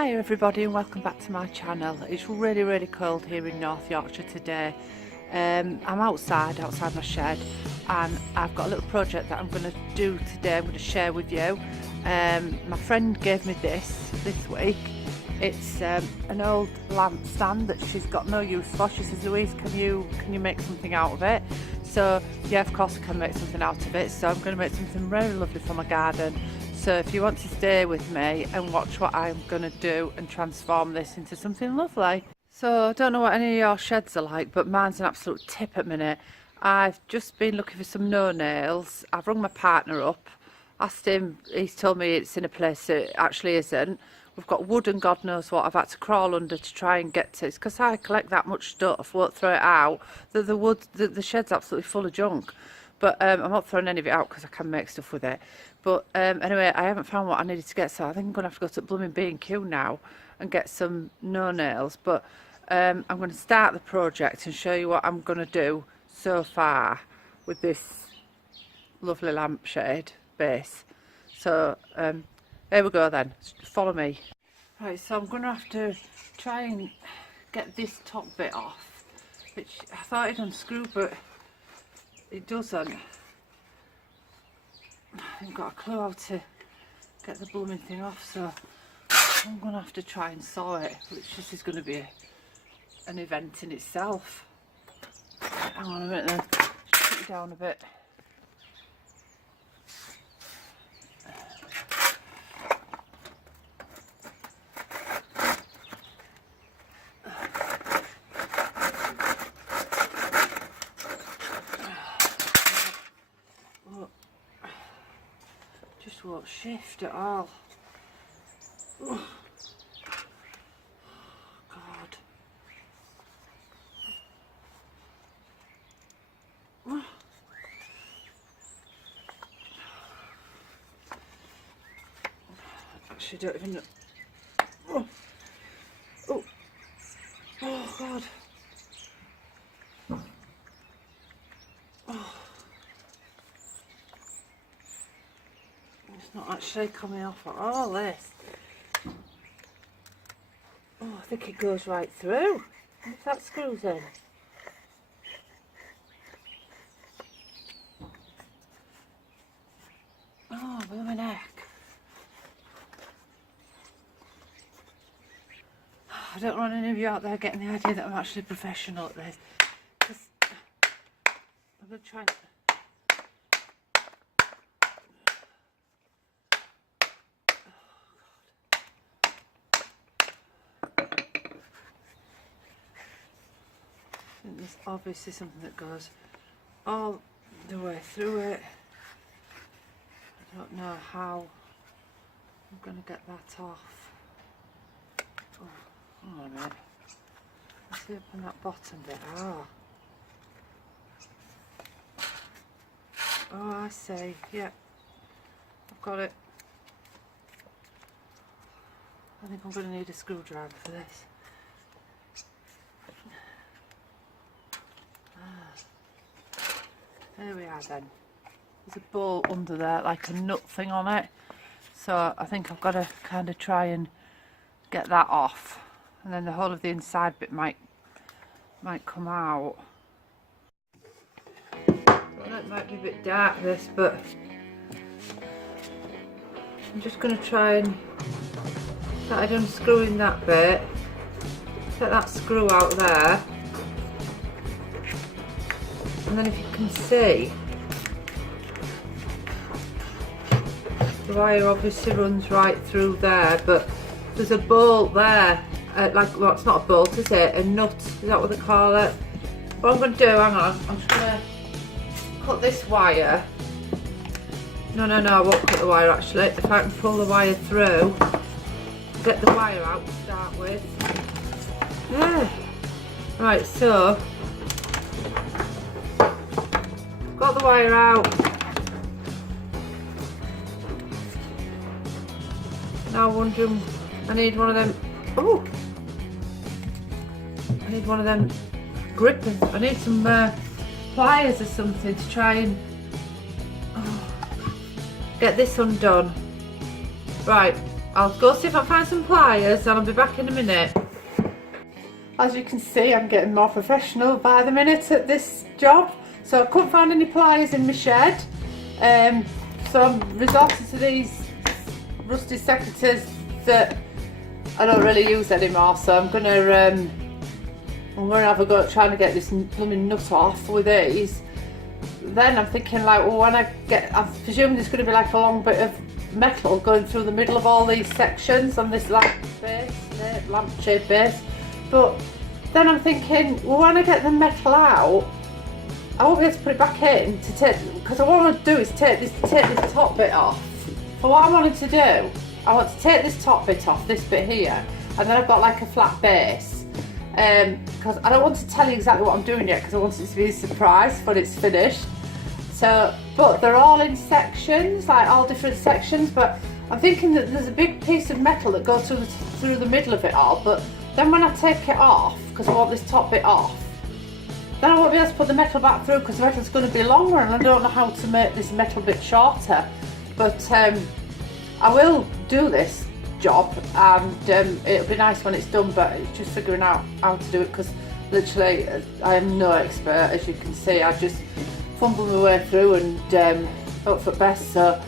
Hi everybody and welcome back to my channel. It's really cold here in North Yorkshire today. I'm outside my shed and I've got a little project that I'm going to do today. I'm going to share with you. My friend gave me this week. It's an old lamp stand that she's got no use for. She says, Louise, can you make something out of it? So yeah, of course I can make something out of it. So I'm going to make something very lovely for my garden. So if you want to stay with me and watch what I'm going to do and transform this into something lovely. So I don't know what any of your sheds are like, but mine's an absolute tip at the minute. I've just been looking for some no nails. I've rung my partner up, asked him, he's told me it's in a place it actually isn't. We've got wood and God knows what I've had to crawl under to try and get to. It's because I collect that much stuff, won't throw it out, that the shed's absolutely full of junk. But I'm not throwing any of it out because I can make stuff with it. But anyway, I haven't found what I needed to get, so I think I'm going to have to go to blooming B&Q now and get some no nails. But I'm going to start the project and show you what I'm going to do so far with this lovely lampshade base. So here we go then, follow me. Right, so I'm going to have to try and get this top bit off, which I thought it'd unscrew, but it doesn't. I haven't got a clue how to get the blooming thing off, so I'm going to have to try and saw it, which this is going to be an event in itself. Hang on a minute then, just put it down a bit. Just won't shift at all. Oh, God. Oh. Actually, don't even know. Oh. Oh. Oh, God. Oh. It's not actually coming off at all, this. Oh, I think it goes right through. If that screws in. Oh, blooming heck. I don't want any of you out there getting the idea that I'm actually professional at this. I'm going to try and... There's obviously something that goes all the way through it. I don't know how I'm going to get that off. Oh, hang on a minute. Let's see up on that bottom bit. Oh, I see. Yeah, I've got it. I think I'm going to need a screwdriver for this. There we are then. There's a bolt under there, like a nut thing on it. So I think I've got to kind of try and get that off. And then the whole of the inside bit might come out. I know it might be a bit dark this, but I'm just going to try and start unscrewing that bit. Get that screw out there. And then if you can see, the wire obviously runs right through there, but there's a bolt there, well, it's not a bolt, is it? A nut, is that what they call it? What I'm going to do, hang on, I'm just going to cut this wire. No, I won't cut the wire actually. If I can pull the wire through, get the wire out to start with. Yeah. Right, so got the wire out. Now wondering, I need one of them. Oh, I need one of them grippers. I need some pliers or something to try and get this undone. Right, I'll go see if I find some pliers and I'll be back in a minute. As you can see, I'm getting more professional by the minute at this job. So I couldn't find any pliers in my shed. So I'm resorting to these rusty secateurs that I don't really use anymore. So I'm gonna have a go at trying to get this blooming nut off with these. Then I'm thinking like, well, when I presume there's going to be like a long bit of metal going through the middle of all these sections on this lampshade base. But then I'm thinking, well, when I get the metal out, I won't be able to put it back in to take, because what I want to do is take this top bit off. For what I wanted to do, I want to take this top bit off, this bit here, and then I've got like a flat base. Because I don't want to tell you exactly what I'm doing yet, because I want it to be a surprise when it's finished. So, but they're all in sections, like all different sections. But I'm thinking that there's a big piece of metal that goes through the middle of it all. But then when I take it off, because I want this top bit off, then I won't be able to put the metal back through, because the metal's going to be longer, and I don't know how to make this metal bit shorter. But I will do this job, and it'll be nice when it's done, but it's just figuring out how to do it, because literally I am no expert, as you can see. I just fumble my way through and hope for the best. So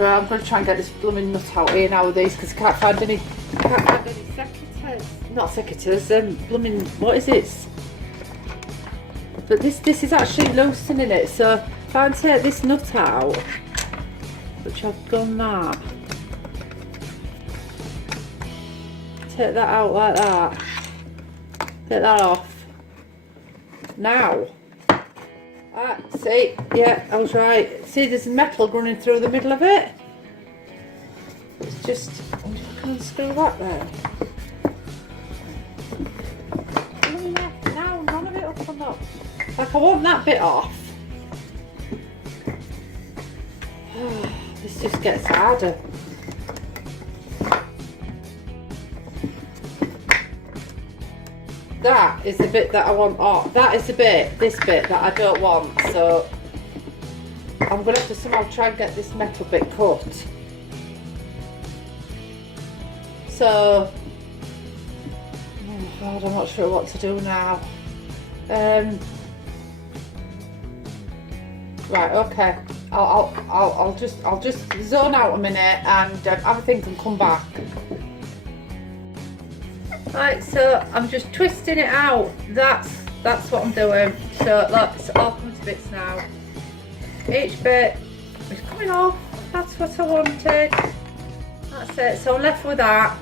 I'm going to try and get this blooming nut out here now with these, because I can't find any secateurs, not secateurs, blooming, what is it? But this is actually loosening it. So if I take this nut out, which I've done that, take that out like that, take that off. Now, see, yeah, I was right. See, there's metal running through the middle of it. It's just, I wonder if I can unscrew that there. Now, none of it will come up. Like, I want that bit off. This just gets harder. That is the bit that I want off. That is the bit, this bit that I don't want. So I'm going to have to somehow try and get this metal bit cut. So, oh God, I'm not sure what to do now. Right, okay. I'll just zone out a minute and have a think and come back. Right, so I'm just twisting it out. That's what I'm doing. So look, it's all coming to bits now. Each bit is coming off. That's what I wanted. That's it. So I'm left with that.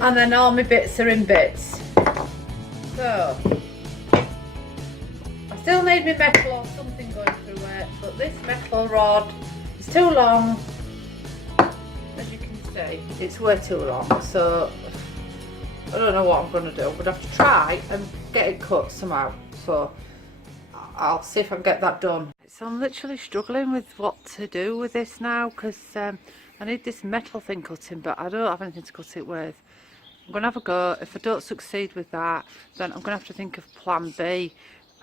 And then all my bits are in bits. So I still need my metal or something going through it, but this metal rod is too long. As you can see, it's way too long, so I don't know what I'm going to do. I'm going to have to try and get it cut somehow, so I'll see if I can get that done. So I'm literally struggling with what to do with this now, because I need this metal thing cutting, but I don't have anything to cut it with. I'm going to have a go. If I don't succeed with that, then I'm going to have to think of plan B,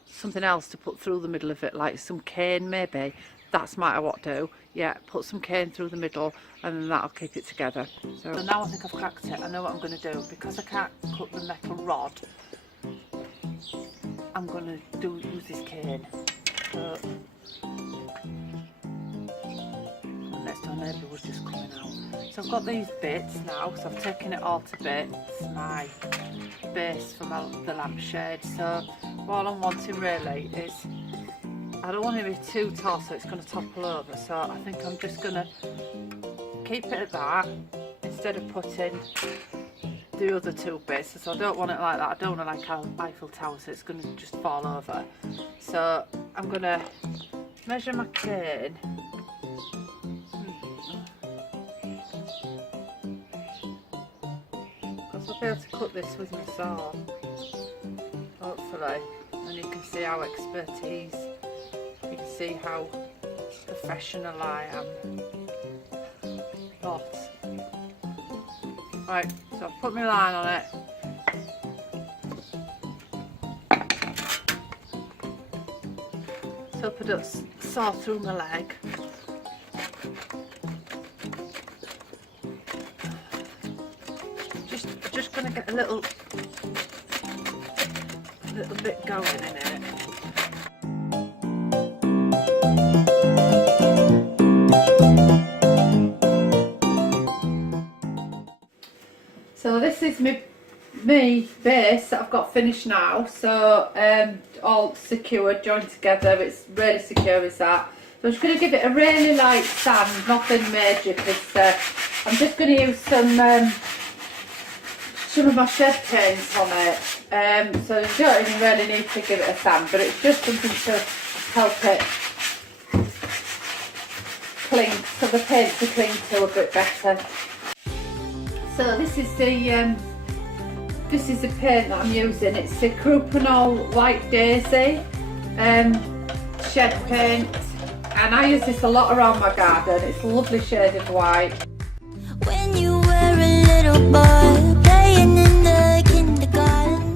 something else to put through the middle of it, like some cane maybe. That's might what to do. Yeah, put some cane through the middle, and then that'll keep it together. So now I think I've cracked it. I know what I'm going to do. Because I can't cut the metal rod, I'm going to use this cane. So next door neighbour was just coming out. So I've got these bits now, so I've taken it all to bits, my base for the lampshade. So all I'm wanting really is, I don't want it to be too tall so it's going to topple over, so I think I'm just going to keep it at that instead of putting the other two bits. So I don't want it like that. I don't want it like an Eiffel Tower so it's going to just fall over. So I'm going to measure my cane. I'll be able to cut this with my saw, hopefully, and you can see our expertise, you can see how professional I am. Right, so I've put my line on it. So I don't saw through my leg. just going to get a little bit going in it. So this is my base that I've got finished now, so all secured, joined together. It's really secure as that. So I'm just going to give it a really light sand, nothing major, because I'm just going to use some of my shed paints on it. So you don't even really need to give it a sand, but it's just something to help it cling, so the paint to cling to a bit better. So this is the paint that I'm using. It's the Croupinol White Daisy shed paint, and I use this a lot around my garden. It's a lovely shade of white. When you were a little boy playing in the kindergarten.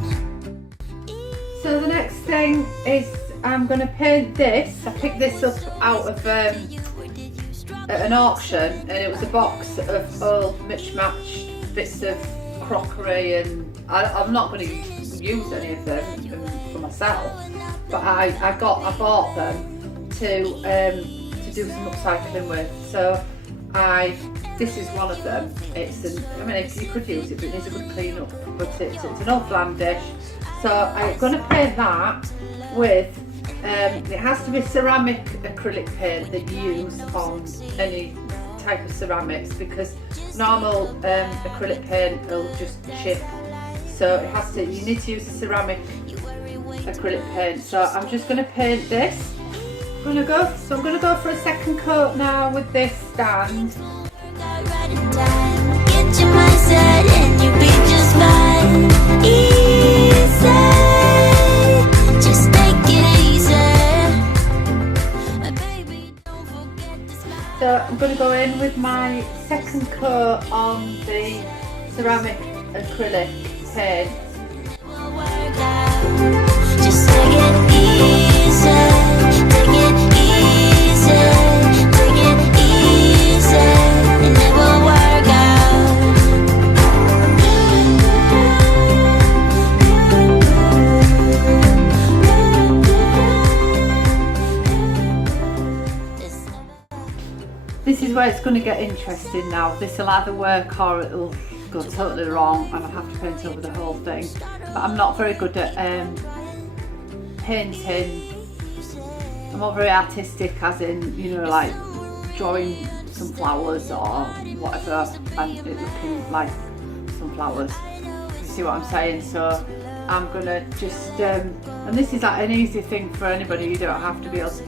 So the next thing is I'm going to paint this. I picked this up out of at an auction, and it was a box of old mismatched bits of crockery, and I'm not going to use any of them for myself, but I bought them to do some upcycling with. So this is one of them. It's you could use it, but it needs a good clean up. But it's an old bland dish. So I'm going to paint that with. It has to be ceramic acrylic paint that you use on any type of ceramics, because normal acrylic paint will just chip. So you need to use a ceramic acrylic paint. So I'm just going to paint this. I'm going to go for a second coat now with this stand. Get your mindset and you'll be just fine. Easy, just take it easy. Baby, don't forget to smile. So I'm going to go in with my second coat on the ceramic acrylic paint. Just take it easy, take it easy, take it easy, and it will work out. This is where it's going to get interesting now. This will either work or it'll go totally wrong, and I'll have to paint over the whole thing. But I'm not very good at painting. I'm not very artistic, as in, like drawing some flowers or whatever and it looking like some flowers. You see what I'm saying? So I'm gonna just and this is like an easy thing for anybody. You don't have to be able to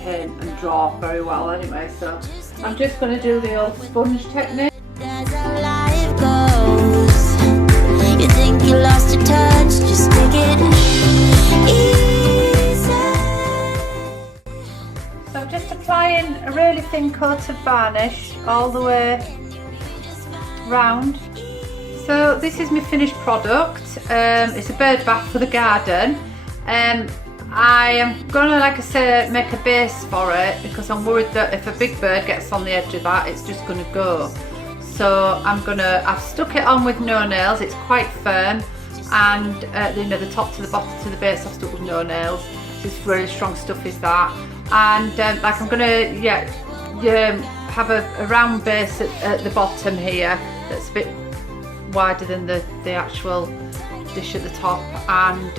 paint and draw very well anyway. So I'm just gonna do the old sponge technique. That's how life goes. You think you lost your touch, just take it easy. So I'm just applying a really thin coat of varnish all the way round. So this is my finished product. It's a bird bath for the garden. I am gonna, like I say, make a base for it, because I'm worried that if a big bird gets on the edge of that, it's just gonna go. So I've stuck it on with no nails. It's quite firm, and the top to the bottom to the base I've stuck with no nails. So it's really strong stuff is that. And like I'm gonna have a round base at the bottom here that's a bit wider than the actual dish at the top, and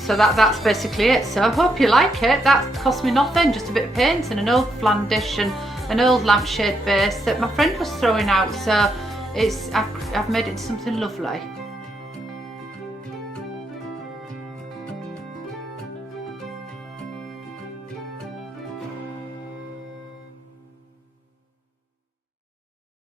so that's basically it. So I hope you like it. That cost me nothing, just a bit of paint and an old flan dish and an old lampshade base that my friend was throwing out. So I've made it into something lovely.